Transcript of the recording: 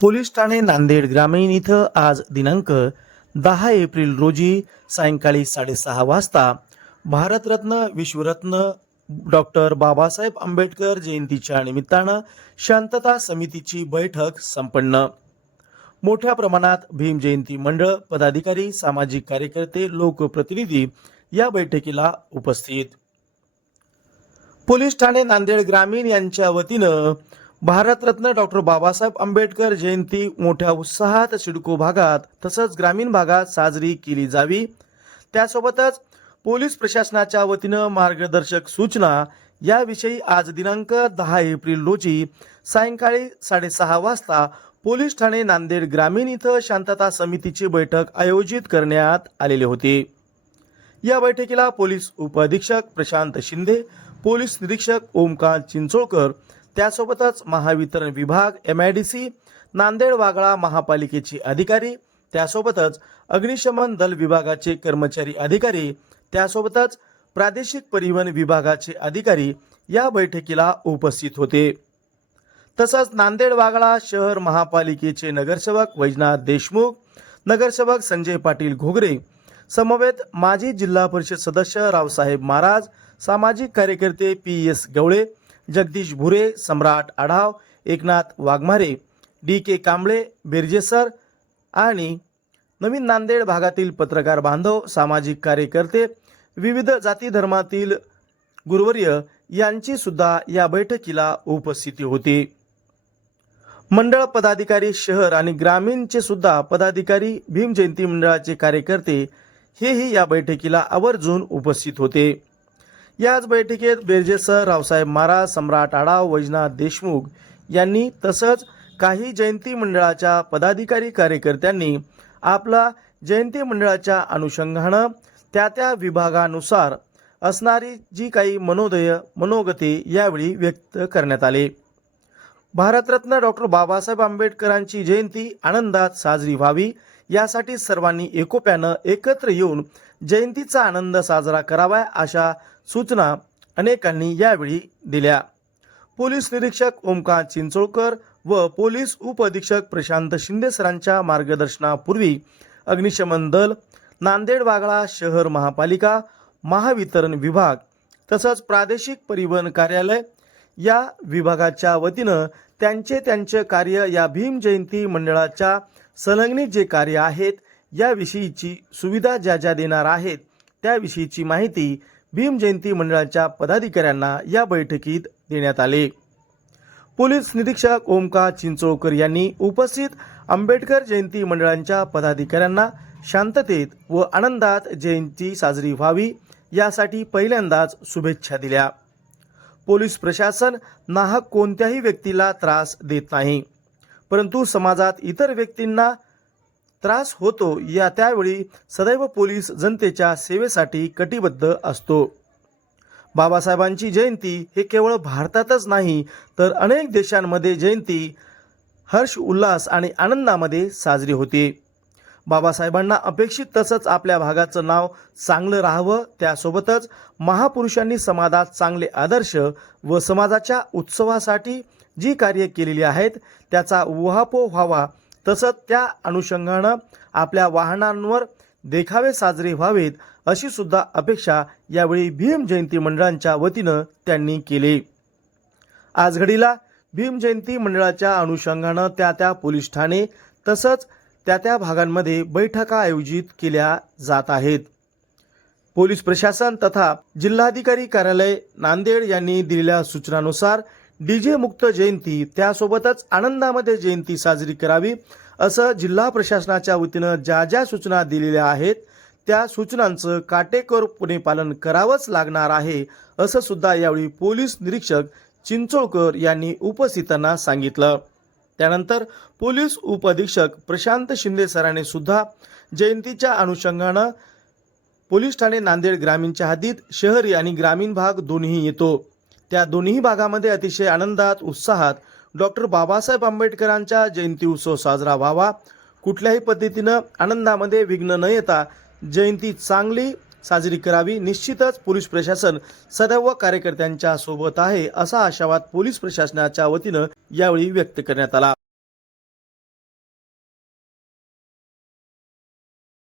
Police Thane Nanded ग्रामीण इथं आज दिनांक 10 एप्रिल रोजी सायंकाळी 6:30 वाजता भारतरत्न विश्वरत्न डॉक्टर बाबासाहेब आंबेडकर जयंतीच्या निमित्तानं शांतता समितीची बैठक संपन्न। मोठ्या प्रमाणात भीम जयंती मंडळ पदाधिकारी, सामाजिक कार्यकर्ते, लोकप्रतिनिधी या बैठकीला उपस्थित। पोलीस ठाणे नांदेड ग्रामीण यांच्या वतीनं भारतरत्न डॉक्टर बाबासाहेब आंबेडकर जयंती मोठ्या उत्साहात सिडको भागात तसंच ग्रामीण भागात साजरी केली जावी। त्यासोबतच पोलीस प्रशासनाच्या वतीनं मार्गदर्शक सूचना याविषयी आज दिनांक 10 एप्रिल रोजी सायंकाळी 6:30 वाजता पोलीस ठाणे नांदेड ग्रामीण इथं शांतता समितीची बैठक आयोजित करण्यात आलेली होती। या बैठकीला पोलीस उपअधीक्षक प्रशांत शिंदे, पोलीस निरीक्षक ओमकार चिंचोळकर, त्यासोबतच महावितरण विभाग, MIDC, नांदेड वागळा महापालिकेचे अधिकारी, त्यासोबतच अग्निशमन दल विभागाचे कर्मचारी अधिकारी, त्यासोबतच प्रादेशिक परिवहन विभागाचे अधिकारी या बैठकीला उपस्थित होते। तसंच नांदेड वागळा शहर महापालिकेचे नगरसेवक वैजनाथ देशमुख, नगरसेवक संजय पाटील घोगरे, समवेत माजी जिल्हा परिषद सदस्य रावसाहेब महाराज, सामाजिक कार्यकर्ते PS गवळे, जगदीश भुरे, सम्राट आढाव, एकनाथ वाघमारे, DK कांबळे, बेर्जेसर आणि नवीन नांदेड भागातील पत्रकार बांधव, सामाजिक कार्यकर्ते, विविध जाती धर्मातील गुरुवर्य यांची सुद्धा या बैठकीला उपस्थिती होती। मंडळ पदाधिकारी, शहर आणि ग्रामीणचे सुद्धा पदाधिकारी, भीम जयंती मंडळाचे कार्यकर्ते हेही या बैठकीला आवर्जून उपस्थित होते। याच बैठकीत बेर्जेसर, रावसाहेब महाराज, सम्राट आढाव, वैजनाथ देशमुख यांनी तसंच काही जयंती मंडळाच्या पदाधिकारी कार्यकर्त्यांनी आपला जयंती मंडळाच्या अनुषंगानं त्या विभागानुसार असणारी जी काही मनोगते यावेळी व्यक्त करण्यात आले। भारतरत्न डॉक्टर बाबासाहेब आंबेडकरांची जयंती आनंदात साजरी व्हावी यासाठी सर्वांनी एकोप्यानं एकत्र येऊन जयंतीचा आनंद साजरा करावा अशा सूचना अनेकांनी यावेळी दिल्या। पोलीस निरीक्षक ओमकार चिंचोळकर व पोलीस उपअधीक्षक प्रशांत शिंदे सरांच्या मार्गदर्शनापूर्वी अग्निशमन दल, नांदेड वागळा शहर महापालिका, महावितरण विभाग तसंच प्रादेशिक परिवहन कार्यालय या विभागाच्या वतीनं त्यांचे कार्य या भीम जयंती मंडळाच्या संलग्नित जे कार्य आहेत याविषयीची सुविधा ज्या देणार आहेत त्याविषयीची माहिती भीम जयंती मंडळाच्या पदाधिकाऱ्यांना या बैठकीत देण्यात आले। पोलीस निरीक्षक ओमकार चिंचोळकर यांनी उपस्थित आंबेडकर जयंती मंडळांच्या पदाधिकाऱ्यांना शांततेत व आनंदात जयंती साजरी व्हावी यासाठी पहिल्यांदाच शुभेच्छा दिल्या। पोलीस प्रशासन नाहक कोणत्याही व्यक्तीला त्रास देत नाही, परंतु समाजात इतर व्यक्तींना त्रास होतो या त्यावेळी सदैव पोलीस जनतेच्या सेवेसाठी कटिबद्ध असतो। बाबासाहेबांची जयंती हे केवळ भारतातच नाही तर अनेक देशांमध्ये जयंती हर्ष, उल्हास आणि आनंदामध्ये साजरी होते। बाबासाहेबांना अपेक्षित तसंच आपल्या भागाचं नाव चांगलं राहावं, त्यासोबतच महापुरुषांनी समाजात चांगले आदर्श व समाजाच्या उत्सवासाठी जी कार्य केलेली आहेत त्याचा उहापोह व्हावा, तसंच त्या अनुषंगानं आपल्या वाहनांवर देखावे साजरे व्हावेत अशी सुद्धा अपेक्षा यावेळी भीम जयंती मंडळांच्या वतीनं त्यांनी केली। आज घडीला भीम जयंती मंडळाच्या अनुषंगानं त्या पोलीस ठाणे तसंच त्या भागांमध्ये बैठका आयोजित केल्या जात आहेत। पोलीस प्रशासन तथा जिल्हाधिकारी कार्यालय नांदेड यांनी दिलेल्या सूचनानुसार DJ मुक्त जयंती त्यासोबतच आनंदामध्ये जयंती साजरी करावी असं जिल्हा प्रशासनाच्या वतीनं ज्या सूचना दिलेल्या आहेत त्या सूचनांचं काटेकोरपणे पालन करावंच लागणार आहे असं सुद्धा यावेळी पोलीस निरीक्षक चिंचोळकर यांनी उपस्थितांना सांगितलं। त्यानंतर पोलीस उपअधीक्षक प्रशांत शिंदे सरांनी सुद्धा जयंतीच्या अनुषंगानं पोलीस ठाणे नांदेड ग्रामीणच्या हद्दीत शहरी आणि ग्रामीण भाग दोन्ही येतो, त्या दोन्ही भागामध्ये अतिशय आनंदात उत्साहात डॉक्टर बाबासाहेब आंबेडकरांचा जयंती उत्सव साजरा व्हावा, कुठल्याही पद्धतीनं आनंदामध्ये विघ्न न येता जयंती चांगली साजरी करावी। निश्चितच पोलीस प्रशासन सदैव कार्यकर्त्यांच्या सोबत आहे असा आशावाद पोलीस प्रशासनाच्या वतीनं यावेळी व्यक्त करण्यात आला।